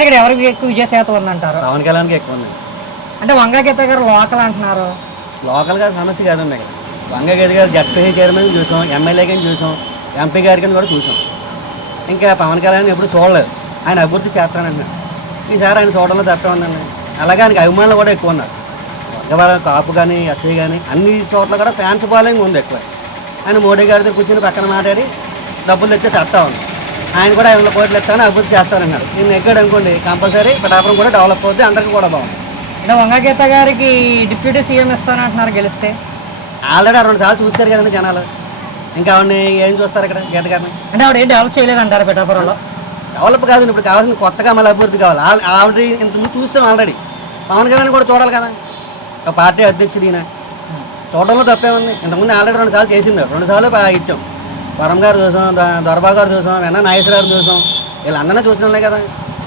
ఇక్కడ ఎవరికి ఎక్కువ విజయ శాతం ఉందంటారు? పవన్ కళ్యాణ్కి ఎక్కువ ఉంది. అంటే వంగా గీత గారు లోకల్ అంటున్నారు. లోకల్గా సమస్య కాదండి. ఇక్కడ వంగా గీత గారు జడ్పీసీ చైర్మన్ చూసాం, ఎమ్మెల్యే కింద చూసాం, ఎంపీ గారి కింద కూడా చూసాం. ఇంకా పవన్ కళ్యాణ్ ఎప్పుడు చూడలేదు. ఆయన అభివృద్ధి చేస్తానంటున్నాడు. ఈసారి ఆయన చూడడంలో తప్పే ఉందండి. అలాగే ఆయనకి అభిమానులు కూడా ఎక్కువ ఉన్నారు. వర్గవారం కాపు కానీ ఎస్సీ కానీ అన్ని చోట్ల కూడా ఫ్యాన్స్ ఫాలోయింగ్ ఉంది ఎక్కువ. ఆయన మోడీ గారితో కూర్చొని పక్కన మాట్లాడి డబ్బులు తెచ్చి చేస్తా ఉంది. ఆయన కూడా 500 కోట్లు ఇస్తాను, అభివృద్ధి చేస్తానన్నాడు. నేను ఎక్కడ అనుకోండి కంపల్సరీ పిఠాపురం కూడా డెవలప్ అవుతుంది, అందరికీ కూడా బాగుంది. అంటే వంగా గీత గారికి డిప్యూటీ సీఎం ఇస్తానంటున్నారు గెలిస్తే. ఆల్రెడీ 2 సార్లు చూశారు కదండి జనాలు. ఇంకా ఆవిడని ఏం చూస్తారు ఇక్కడ గీత గారిని? అంటే ఆవిడ ఏం డెవలప్ చేయలేదంటారు పిఠాపురంలో? డెవలప్ కాదు, ఇప్పుడు కావాల్సింది కొత్తగా మళ్ళీ అభివృద్ధి కావాలి. ఆవిడ ఇంతకుముందు చూసాం ఆల్రెడీ. పవన్ కళ్యాణ్ కూడా చూడాలి కదా, ఒక పార్టీ అధ్యక్షుడు ఈయన. చూడడంలో తప్పే ఉంది. ఇంతకుముందు ఆల్రెడీ 2 సార్లు చేసింది, 2 సార్లు ఇచ్చాం. వరం గారు చూసాం, దొరబాబు గారు చూసాం, వెన్న నాగేశ్వర గారు చూసాం. వీళ్ళందరినీ చూసినాలే కదా.